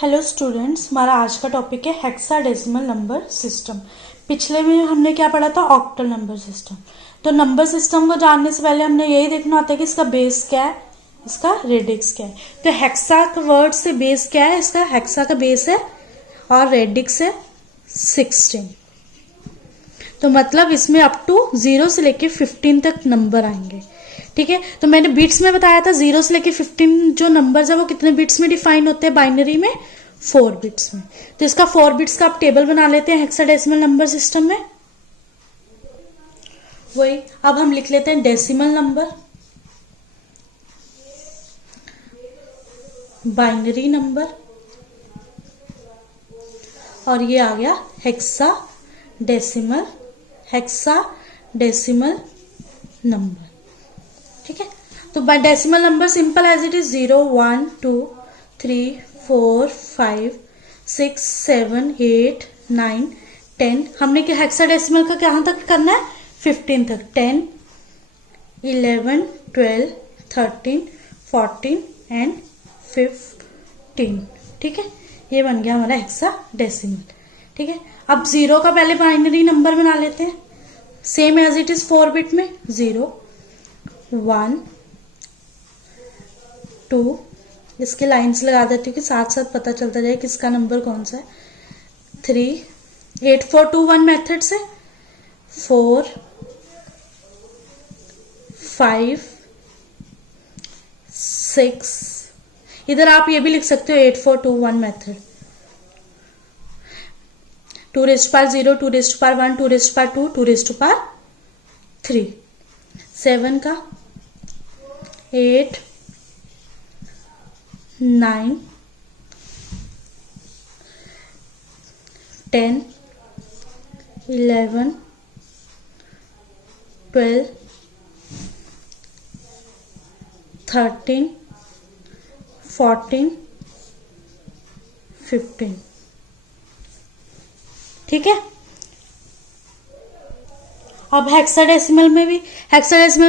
Hello students, हमारा आज का टॉपिक है हेक्साडेसिमल नंबर सिस्टम। पिछले में हमने क्या पढ़ा था? Octal number system. तो नंबर सिस्टम को जानने से पहले हमने यही देखना होता है कि इसका बेस क्या है, इसका रेडिक्स क्या है। तो हेक्सा का वर्ड से बेस क्या है? इसका हेक्सा का बेस है और रेडिक्स है 16। तो मतलब इसमें अप टू 0 से लेके 15 तक नंबर आएंगे। ठीक है, तो मैंने बिट्स में बताया था 0 से लेके 15 जो नंबर्स है वो कितने बिट्स में डिफाइन होते हैं? बाइनरी में 4 बिट्स में। तो इसका 4 बिट्स का आप टेबल बना लेते हैं हेक्साडेसिमल नंबर सिस्टम में। वही अब हम लिख लेते हैं डेसिमल नंबर, बाइनरी नंबर, और ये आ गया हेक्साडेसिमल नंबर। ठीक है, तो by decimal number simple as it is 0 1 2 3 4 5 6 7 8 9 10। हमने क्या हेक्साडेसिमल का कहाँ तक करना है? 15 तक। 10 11 12 13 14 एंड 15। ठीक है, ये बन गया हमारा हेक्साडेसिमल। ठीक है, अब 0 का पहले बाइनरी नंबर बना लेते हैं same as it is 4 bit में। 0 1 2, इसके लाइंस लगा देती हूँ कि साथ साथ पता चलता जाए किसका नंबर कौन सा है। 3 8 4 2 1 मेथड से 4 5 6। इधर आप ये भी लिख सकते हो 8 4 2 1 method. 2 raised to power 0, 2 raised to power 1, 2 raised to power 2, 2 raised to power 3। 7 का 8 9 10 11 12 13 14 15। ठीक है, अब हेक्साडेसिमल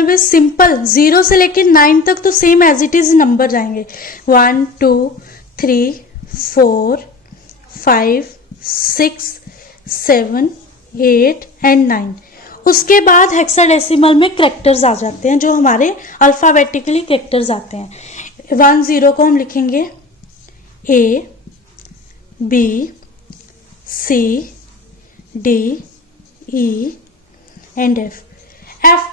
में सिंपल 0 से लेके 9 तक तो same as it is number जाएंगे। 1 2 3 4 5 6 7 8 एंड 9। उसके बाद हेक्साडेसिमल में कैरेक्टर्स आ जाते हैं जो हमारे अल्फाबेटिकली कैरेक्टर्स आते हैं। 1 0 को हम लिखेंगे A B C D E and F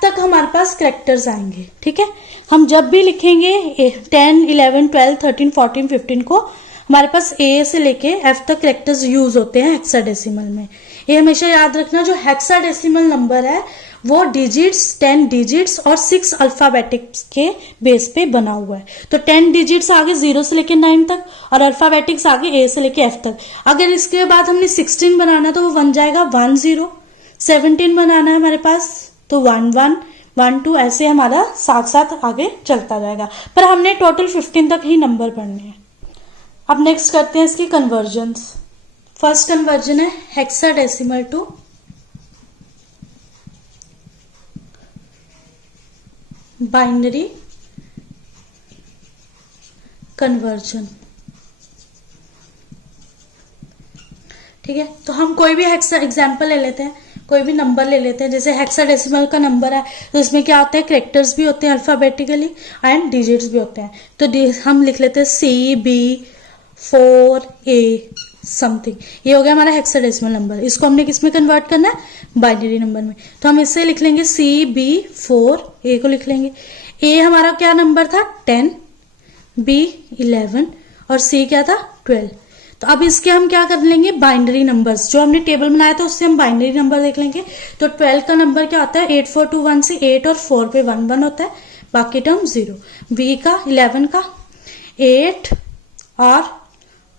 तक हमारे पास कैरेक्टर्स आएंगे। ठीक है, हम जब भी लिखेंगे 10 11 12 13 14 15 को हमारे पास ए से लेके एफ तक कैरेक्टर्स यूज होते हैं हेक्साडेसिमल में। ये हमेशा याद रखना, जो हेक्साडेसिमल नंबर है वो डिजिट्स 10 डिजिट्स और 6 अल्फाबेटिक्स के बेस पे बना हुआ है। तो 10 डिजिट्स आगे 0 से लेके 9 तक और अल्फाबेटिक्स आगे ए से लेके एफ तक। अगर इसके बाद हमने 16 बनाना तो वो बन जाएगा 1 0। 17 बनाना है हमारे पास तो 1 1 1 2, ऐसे हमारा साथ साथ आगे चलता जाएगा। पर हमने टोटल 15 तक ही नंबर पढ़ने हैं। अब नेक्स्ट करते हैं इसकी कन्वर्जन्स। फर्स्ट कन्वर्जन है हेक्साडेसिमल टू बाइनरी कन्वर्जन। ठीक है, तो हम कोई भी एग्जाम्पल ले लेते हैं, कोई भी नंबर ले लेते हैं। जैसे हेक्साडेसिमल का नंबर है तो इसमें क्या होता है? कैरेक्टर्स भी होते हैं अल्फाबेटिकली एंड डिजिट्स भी होते हैं। तो हम लिख लेते हैं CB4A समथिंग। ये हो गया हमारा हेक्साडेसिमल नंबर। इसको हमने किस में कन्वर्ट करना है? बाइनरी नंबर में। तो हम इससे लिख लेंगे CB4A को लिख लेंगे। A हमारा क्या नंबर था? 10, B 11 और C क्या था? 12। तो अब इसके हम क्या कर लेंगे? बाइनरी नंबर्स जो हमने टेबल बनाया था उससे हम बाइनरी नंबर देख लेंगे। तो 12 का नंबर क्या होता है? 8 4 2 1 से 8 और 4 पे 1 1 होता है, बाकी टर्म 0। B का 11 का 8 और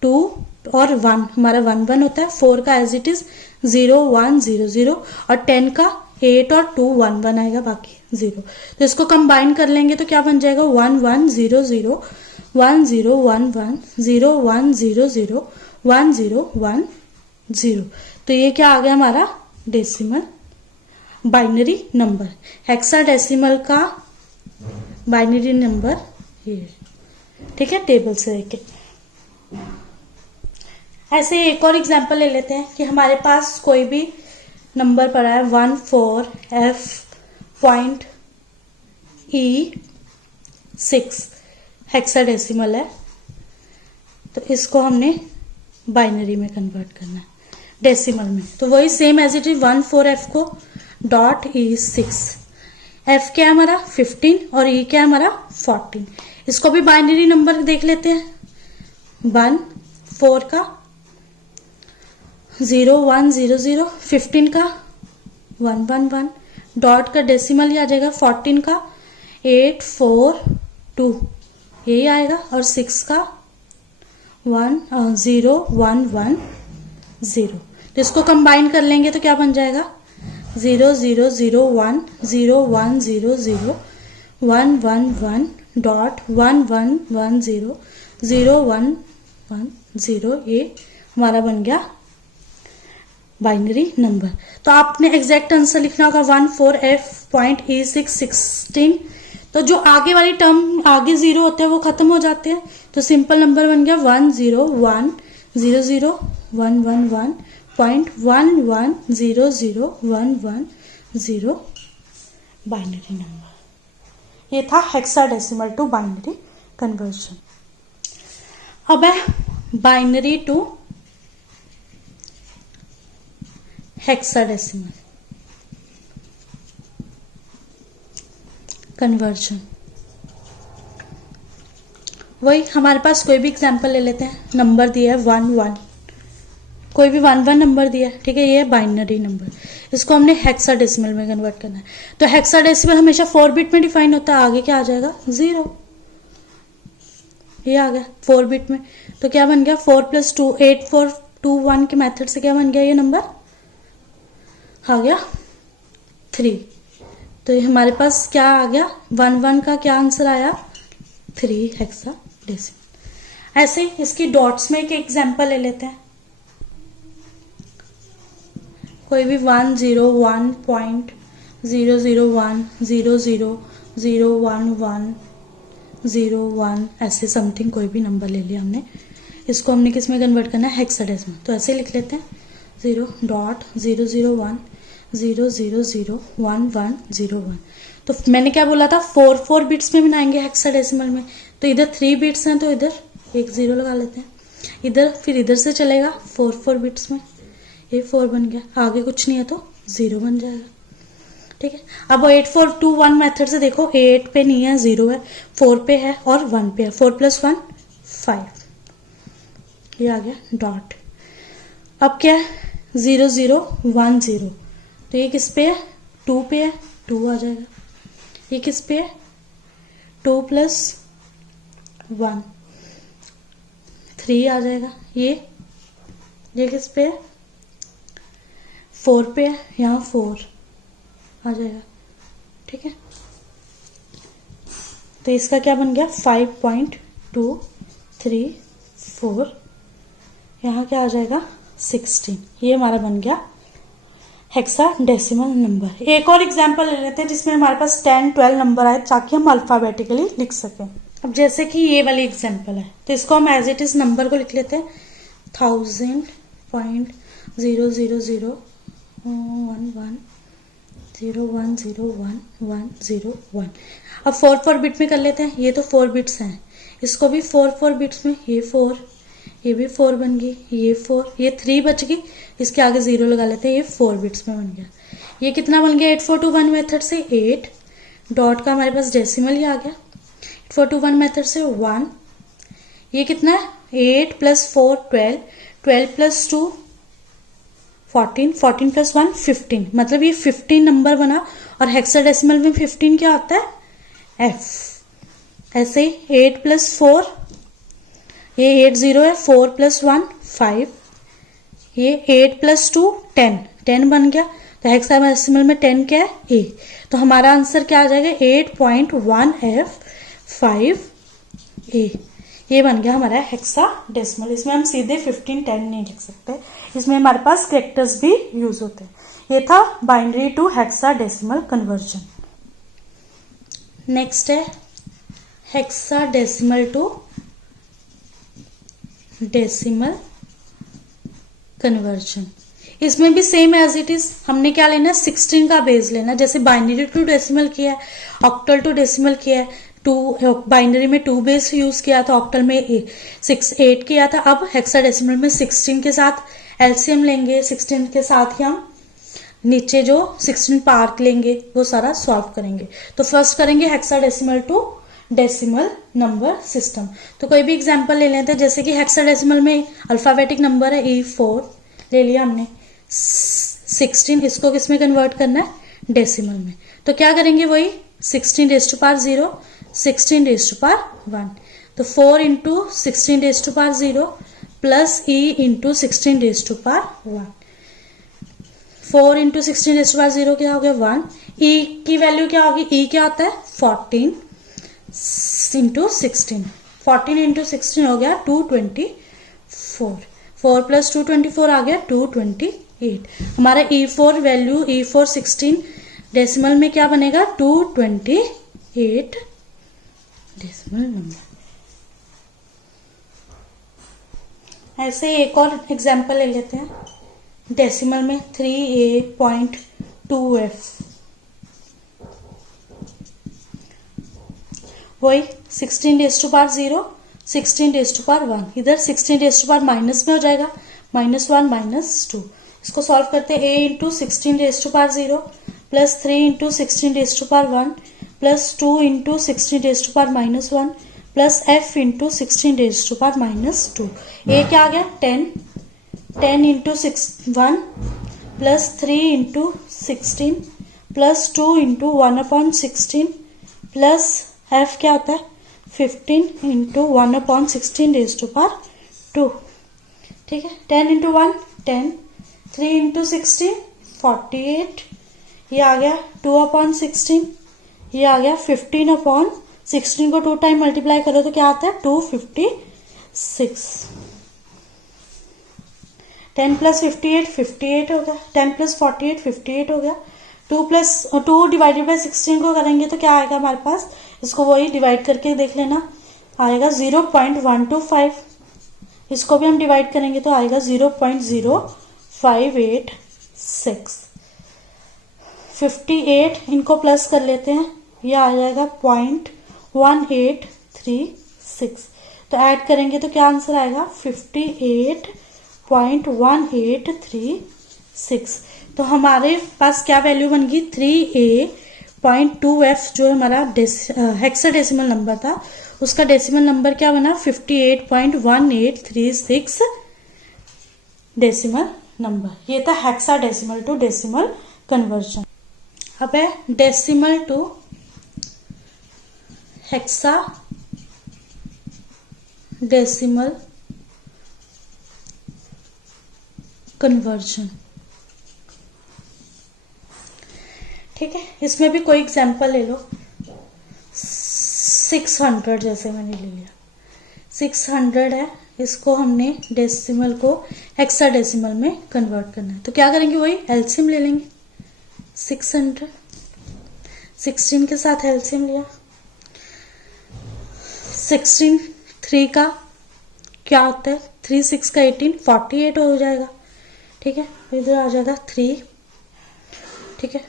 2 और 1 हमारा 1 1 होता है। 4 का एज इट इज 0 1 0 0 और 10 का 8 और 2 1 1 आएगा, बाकी 0। तो इसको कंबाइन कर लेंगे तो क्या बन जाएगा? 1 1 0 0 1 0 1 1 0 1 0 0 1 0 1 0। तो ये क्या आ गया हमारा? Decimal binary number. हेक्साडेसिमल का बाइनरी नंबर ये, ठीक है, टेबल से लेके। ऐसे एक और एग्जांपल ले लेते हैं कि हमारे पास कोई भी नंबर पड़ा है 14F.E6 हेक्साडेसिमल है, तो इसको हमने बाइनरी में कन्वर्ट करना है, डेसिमल में। तो वही same as it is 14F को .E6, F क्या है हमारा 15 और E क्या है हमारा 14। इसको भी बाइनरी नंबर देख लेते हैं। 1 4 का 0 1 0 0, 15 का 1 1 1, डॉट का डेसिमल ही आ जाएगा, 14 का 8 4 2 यही आएगा, और 6 का 1 0 1 1 0। तो इसको कंबाइन कर लेंगे तो क्या बन जाएगा 0 0 0 1 0 1 0 0 1 1 1 डॉट 1 1 1 0 0 1 1 0। ये हमारा बन गया बाइनरी नंबर। तो आपने एग्जैक्ट आंसर लिखना होगा 14F.E6 तो जो आगे वाली टर्म आगे जीरो होते हैं वो खत्म हो जाते हैं, तो सिंपल नंबर बन गया 1 0 1 0 0 1 1 1.11 0 0 1 1 0 बाइनरी नंबर। ये था हेक्साडेसिमल टू बाइनरी कन्वर्जन। अब है बाइनरी टू हेक्साडेसिमल कन्वर्जन। वही हमारे पास कोई भी एग्जांपल ले लेते हैं, नंबर दिया है 1 1, कोई भी 1 1 नंबर दिया है, ठीक है, ये है बाइनरी नंबर, इसको हमने हेक्साडेसिमल में कन्वर्ट करना है। तो हेक्साडेसिमल हमेशा 4 बिट में डिफाइन होता है, आगे क्या आ जाएगा 0, ये आ गया 4 बिट में। तो क्या बन गया 4 + 2 8 4 2 1 के मेथड से क्या बन गया, ये नंबर आ गया 3। तो ये हमारे पास क्या आ गया 1 1 का क्या आंसर आया 3 हेक्साडेसिमल। ऐसे इसकी डॉट्स में एक एग्जांपल ले लेते हैं, कोई भी 1 0 1.0 0 1 0 0 0 1 1 0 1 ऐसे समथिंग कोई भी नंबर ले लिया हमने, इसको हमने किस में कन्वर्ट करना है हेक्साडेसिमल। तो ऐसे लिख लेते हैं 0.0 0 1 0 0 0 1 1 0 1। तो मैंने क्या बोला था 4 4 बिट्स में बनाएंगे हेक्साडेसिमल में, तो इधर 3 बिट्स हैं तो इधर एक 0 लगा लेते हैं, इधर फिर इधर से चलेगा 4 4 बिट्स में, ये 4 बन गया, आगे कुछ नहीं है तो 0 बन जाएगा, ठीक है। अब 8 4 2 1 मेथड से देखो, 8 पे नहीं है 0 है, 4 पे है और 1 पे है, 4 + 1 5, ये आ गया डॉट। अब क्या है 0 0 1 0, तो ये किस पे है 2 पे है, 2 आ जाएगा। ये किस पे है 2 + 1 3 आ जाएगा। ये किस पे है 4 पे है, यहाँ 4 आ जाएगा, ठीक है। तो इसका क्या बन गया 5.234, यहाँ क्या आ जाएगा 16। ये हमारा बन गया हेक्साडेसिमल नंबर। एक और एग्जांपल ले लेते हैं जिसमें हमारे पास 10 12 नंबर आए ताकि हम अल्फाबेटिकली लिख सकें। अब जैसे कि ये वाली एग्जांपल है, तो इसको हम एज इट इज नंबर को लिख लेते हैं 1000.000 1 1 0 1 0 1 1 0 1। अब 4 4 बिट में कर लेते हैं, ये तो 4 बिट्स हैं, इसको भी 4 4 बिट्स में, ये 4 ये भी 4 बन गई, ये 4 ये 3 बच गई, इसके आगे 0 लगा लेते हैं, ये 4 बिट्स में बन गया। ये कितना बन गया 8421 मेथड से 8, डॉट का हमारे पास डेसिमल ही आ गया, 8421 मेथड से 1, ये कितना है 8 + 4 12 12 + 2 14 14 + 1 15, मतलब ये 15 नंबर बना। और हेक्साडेसिमल में 15 क्या होता है F। ऐसे ही 8 + 4 ये 8 0 है, 4 + 1 5, ये 8 + 2 10 10 बन गया। तो हेक्साडेसिमल में 10 क्या है A। तो हमारा आंसर क्या आ जाएगा 8.1F5A। ये बन गया हमारा हेक्साडेसिमल। इसमें हम सीधे 15 10 नहीं लिख सकते, इसमें हमारे पास कैरेक्टर्स भी यूज होते हैं। ये था binary to hexadecimal conversion. Next है हेक्साडेसिमल टू डेसिमल कन्वर्जन। इसमें भी सेम एज इट इज हमने क्या लेना है, 16 का बेस लेना। जैसे बाइनरी टू डेसिमल किया है, ऑक्टल टू डेसिमल किया है, बाइनरी में 2 बेस यूज किया था, ऑक्टल में 8 किया था। अब हेक्साडेसिमल में 16 के साथ एलसीएम लेंगे, 16 के साथ ही हम नीचे जो 16 पार्ट लेंगे वो सारा सॉल्व करेंगे। तो फर्स्ट करेंगे hexadecimal to decimal number system. तो कोई भी एग्जांपल ले लेते हैं, जैसे कि हेक्साडेसिमल में अल्फाबेटिक नंबर है E4 ले लिया हमने, 16 इसको किस में कन्वर्ट करना है, डेसिमल में। तो क्या करेंगे, वही 16 raise to power 0, 16 raise to power 1। तो 4 into 16 raise to power 0 plus E into 16 raise to power 1। 4 into 16 raise to power 0 क्या हो गया, 1। E की वैल्यू क्या होगी, E क्या होता है 14 इंटू 16, 14 इंटू 16 हो गया 224, 4 प्लस 224 आ गया 228। हमारा E4 वैल्यू, E4 16 डेसिमल में क्या बनेगा, 228 डेसिमल नंबर। ऐसे एक और एग्जांपल ले लेते हैं, डेसिमल में 3A.2F, वही 16 raise to power 0, 16 raise to power 1। इधर 16 रेज़ टू पावर माइनस में हो जाएगा, -1 -2। इसको सॉल्व करते हैं, A into 16 raise to power 0 plus 3 into 16 raise to power 1 plus 2 into 16 raise to power -1 plus F into 16 raise to power -2। A क्या आ गया 10, 10 into 1 plus 3 into 16 plus 2 into 1/16 plus F क्या होता है 15 इंटू 1/16 रेज़ टू पावर 2। ठीक है, 10 into 1 10, 3 into 16 48, ये आ गया 2/16, ये आ गया 15/16 को 2 टाइम मल्टीप्लाई करो तो क्या आता है 256। 10 प्लस 58 58 हो गया, 10 प्लस 48 58 हो गया। 2 डिवाइडेड बाई 16 को करेंगे तो क्या आएगा हमारे पास, इसको वही डिवाइड करके देख लेना, आएगा 0.125। इसको भी हम डिवाइड करेंगे तो आएगा 0.0586। 58 इनको प्लस कर लेते हैं, ये आ जाएगा 0.1836। तो ऐड करेंगे तो क्या आंसर आएगा 58.1836। तो हमारे पास क्या वैल्यू बन गई 3A.2F, जो हमारा हेक्साडेसिमल नंबर था उसका डेसिमल नंबर क्या बना 58.1836 डेसिमल नंबर। ये था हेक्साडेसिमल टू डेसिमल कन्वर्जन। अब है decimal to hexadecimal conversion. ठीक है, इसमें भी कोई एग्जांपल ले लो, 600 जैसे मैंने ले लिया, 600 है, इसको हमने डेसिमल को हेक्साडेसिमल में कन्वर्ट करना है। तो क्या करेंगे, वही एलसीएम ले लेंगे, 600 16 के साथ एलसीएम लिया, 16 3 का क्या होता है 3 6 का 18 48 हो जाएगा। ठीक है, इधर आ जाएगा 3। ठीक है,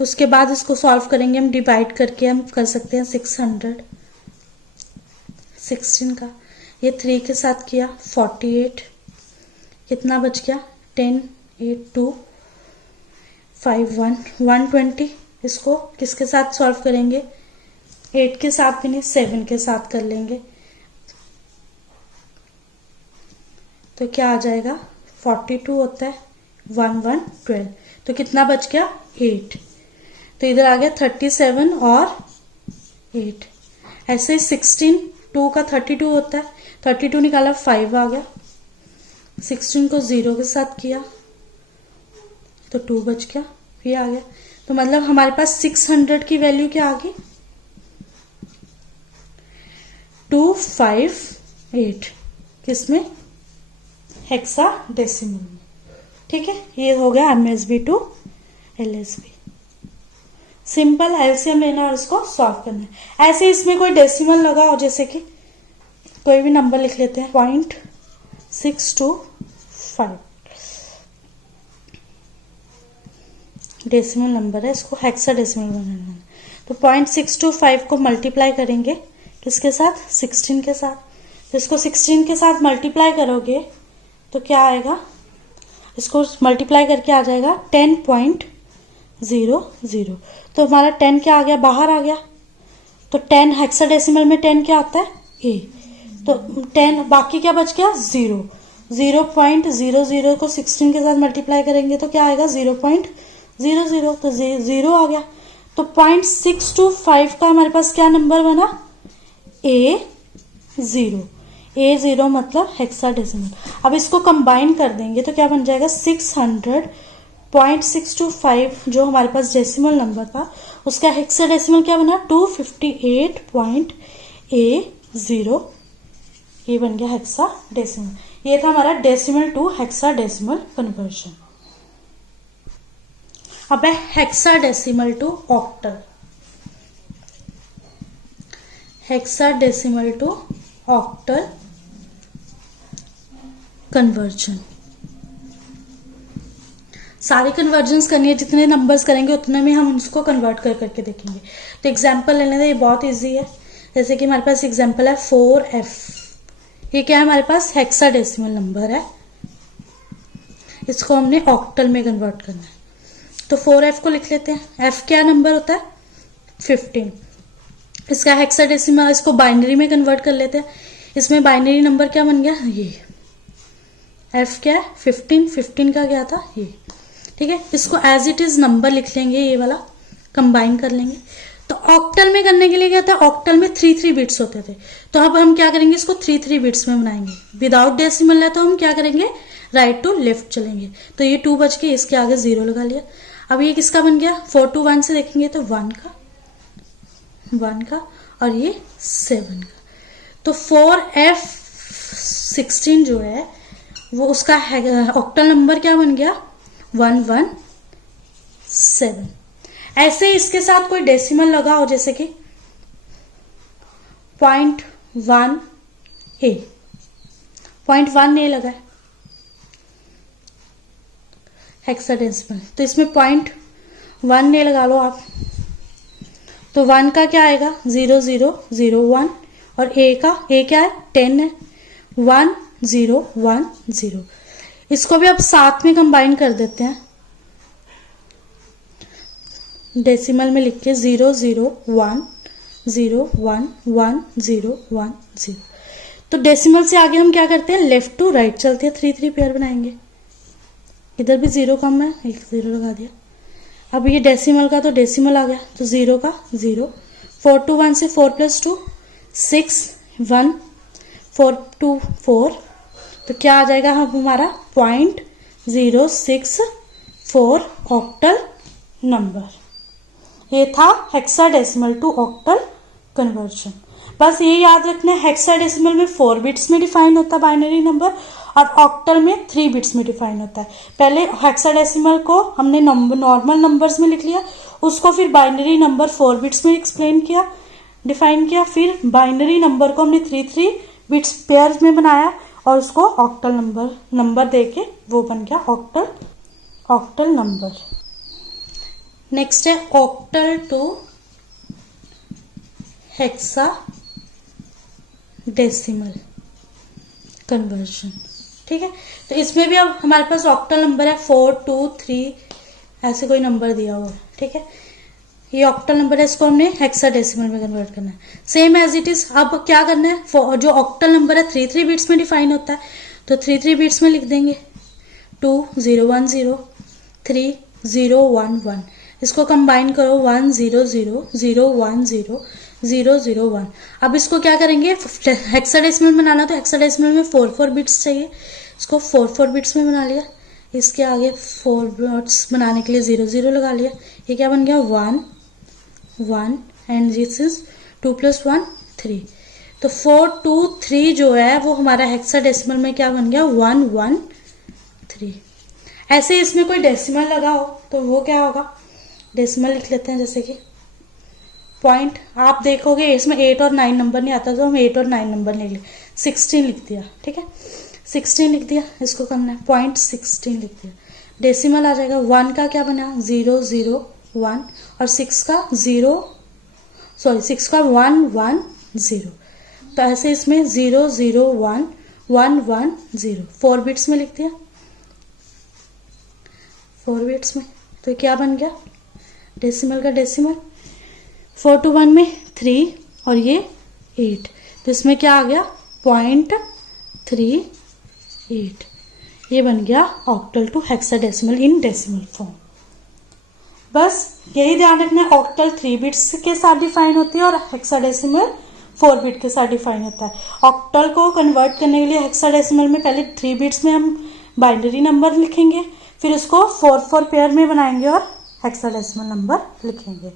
उसके बाद इसको सॉल्व करेंगे हम, डिवाइड करके हम कर सकते हैं 600 16 का, ये 3 के साथ किया 48, कितना बच गया 10 8 2 5 1 120। इसको किसके साथ सॉल्व करेंगे, 8 के साथ भी नहीं 7 के साथ कर लेंगे, तो क्या आ जाएगा 42 होता है 1 1 12, तो कितना बच गया 8। तो इधर आ गया 37 और 8। ऐसे ही 16 2 का 32 होता है, 32 निकाला 5 आ गया, 16 को 0 के साथ किया तो 2 बच गया, ये आ गया। तो मतलब हमारे पास 600 की वैल्यू क्या आ गई 258, किसमें हेक्साडेसिमल में। ठीक है, ये हो गया MSB to LSB. Simple LCM लेना और इसको सॉल्व करना है। ऐसे इसमें कोई डेसिमल लगा हो, जैसे कि कोई भी नंबर लिख लेते हैं 0.625, डेसिमल नंबर है, इसको हेक्साडेसिमल बनाना है। तो 0.625 को मल्टीप्लाई करेंगे किसके साथ, 16 के साथ। तो इसको 16 के साथ मल्टीप्लाई करोगे तो क्या आएगा, इसको मल्टीप्लाई करके आ जाएगा 10.00। तो हमारा 10 क्या आ गया, बाहर आ गया। तो 10 हेक्साडेसिमल में 10 क्या आता है, ए। तो 10 बाकी क्या बच गया, 0। 0.00 को 16 के साथ मल्टीप्लाई करेंगे तो क्या आएगा, 0.00। तो 0 आ गया। तो 0.625 का हमारे पास क्या नंबर बना, A0। A0 मतलब हेक्साडेसिमल। अब इसको कंबाइन कर देंगे तो क्या बन जाएगा, 600.625 जो हमारे पास डेसिमल नंबर था उसका हेक्साडेसिमल क्या बना, 258.A0। ये बन गया हेक्साडेसिमल। ये था हमारा डेसिमल टू हेक्साडेसिमल कन्वर्जन। अब है hexadecimal to octal. Hexadecimal to octal conversion. सारे कन्वर्जन्स करनी है, जितने नंबर्स करेंगे उतने में हम उसको कन्वर्ट कर करके देखेंगे। तो एग्जांपल लेने दें, ये बहुत इजी है। जैसे कि हमारे पास एग्जांपल है 4f। ये क्या है, हमारे पास हेक्साडेसिमल नंबर है, इसको हमने ऑक्टल में कन्वर्ट करना है। तो 4f को लिख लेते हैं। f क्या नंबर होता है, 15। इसका हेक्साडेसिमल, इसको बाइनरी में कन्वर्ट कर लेते हैं। इसमें बाइनरी नंबर क्या बन गया, ये f क्या है, 15। 15 का क्या था, ये। ठीक है, इसको एज इट इज नंबर लिख लेंगे, ये वाला कंबाइन कर लेंगे। तो ऑक्टल में करने के लिए क्या था, ऑक्टल में 3 बिट्स होते थे। तो अब हम क्या करेंगे, इसको 3 बिट्स में बनाएंगे। विदाउट डेसिमल है तो हम क्या करेंगे, राइट टू लेफ्ट चलेंगे। तो ये 2 बच के इसके आगे 0 लगा लिया। अब ये किसका बन गया, 4 to 1 से देखेंगे तो 1 का और ये 7 का। तो 4f16 जो है वो उसका ऑक्टल नंबर क्या बन गया, 117। ऐसे इसके साथ कोई डेसिमल लगा हो, जैसे कि 0.1a। 0.1a लगा है हेक्साडेसिमल, तो इसमें 0.1a लगा लो आप। तो 1 का क्या आएगा, 0001 और a का, a क्या है, 10 है, 1010। इसको भी अब साथ में कंबाइन कर देते हैं, डेसिमल में लिख के 001011010। तो डेसिमल से आगे हम क्या करते हैं, लेफ्ट टू राइट चलते हैं, 3 पेयर बनाएंगे। इधर भी 0 कम है, एक 0 लगा दिया। अब ये डेसिमल का तो डेसिमल आ गया, तो 0 का 0। 4 to 1 से 4 + 2 6 1 4 to 4। तो क्या आ जाएगा हमारा 0.064 ऑक्टल नंबर। ये था हेक्साडेसिमल टू ऑक्टल कन्वर्जन। बस ये याद रखना है, हेक्साडेसिमल में 4 बिट्स में डिफाइन होता है बाइनरी नंबर और ऑक्टल में 3 बिट्स में डिफाइन होता है। पहले हेक्साडेसिमल को हमने नॉर्मल नंबर्स में लिख लिया, उसको फिर बाइनरी नंबर 4 बिट्स में एक्सप्लेन किया, डिफाइन किया, फिर बाइनरी नंबर को हमने 3 बिट्स पेयर में बनाया और उसको ऑक्टल नंबर देके वो बन गया ऑक्टल नंबर। नेक्स्ट है ऑक्टल टू हेक्साडेसिमल कन्वर्जन। ठीक है, तो इसमें भी अब हमारे पास ऑक्टल नंबर है 4 2 3 ऐसे कोई नंबर दिया हुआ है। ठीक है, ये ऑक्टल नंबर है, इसको हमने हेक्साडेसिमल में कन्वर्ट करना है, सेम एज इट इज। अब क्या करना है, जो ऑक्टल नंबर है 3 बिट्स में डिफाइन होता है, तो 3 बिट्स में लिख देंगे 2010 3011। इसको कंबाइन करो 1000010 अब इसको क्या करेंगे, हेक्साडेसिमल बनाना, तो हेक्साडेसिमल में 4 बिट्स चाहिए, इसको 4 बिट्स में बना लिया। इसके आगे 4 बिट्स बनाने के लिए 0 लगा लिया। ये क्या बन गया 1 1 एंड दिस इज 2 + 1 3। तो 4 2 3 जो है वो हमारा हेक्साडेसिमल में क्या बन गया 113। ऐसे इसमें कोई डेसिमल लगा हो तो वो क्या होगा, डेसिमल लिख लेते हैं, जैसे कि पॉइंट। आप देखोगे इसमें 8 और 9 नंबर नहीं आता, तो हम 8 और 9 नंबर नहीं लिख, 16 लिख दिया। ठीक है, 16 लिख दिया, इसको करना है 0.16 लिख दिया। डेसिमल आ जाएगा। 1 का क्या बना 0 0 1 और 6 का 1 1 0। तो ऐसे इसमें 0 0 1 1 1 0 4 बिट्स में लिख दिया, 4 बिट्स में। तो क्या बन गया डेसिमल का डेसिमल। 4 to 1 में 3 और ये 8, तो इसमें क्या आ गया 0.38। ये बन गया octal to hexadecimal in decimal form. बस यही ध्यान रखना है, ऑक्टल 3 बिट्स के साथ डिफाइन होती है और हेक्साडेसिमल 4 बिट के साथ डिफाइन होता है। ऑक्टल को कन्वर्ट करने के लिए हेक्साडेसिमल में पहले 3 बिट्स में हम बाइनरी नंबर लिखेंगे, फिर उसको 4 पेयर में बनाएंगे और हेक्साडेसिमल नंबर लिखेंगे।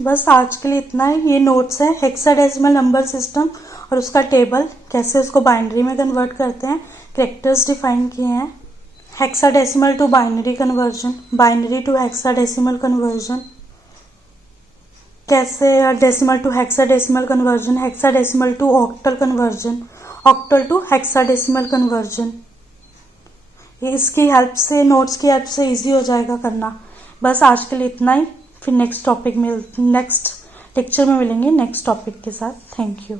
बस आज के लिए इतना ही। ये नोट्स है हेक्साडेसिमल नंबर सिस्टम और उसका टेबल, कैसे उसको बाइनरी में कन्वर्ट करते हैं, कैरेक्टर्स डिफाइन किए हैं, hexadecimal to binary conversion, binary to hexadecimal conversion, कैसे decimal to hexadecimal conversion, hexadecimal to octal conversion, octal to hexadecimal conversion. इसकी हेल्प से, नोट्स की हेल्प से इजी हो जाएगा करना। बस आज के लिए इतना ही। फिर नेक्स्ट लेक्चर में मिलेंगे नेक्स्ट टॉपिक के साथ। Thank you.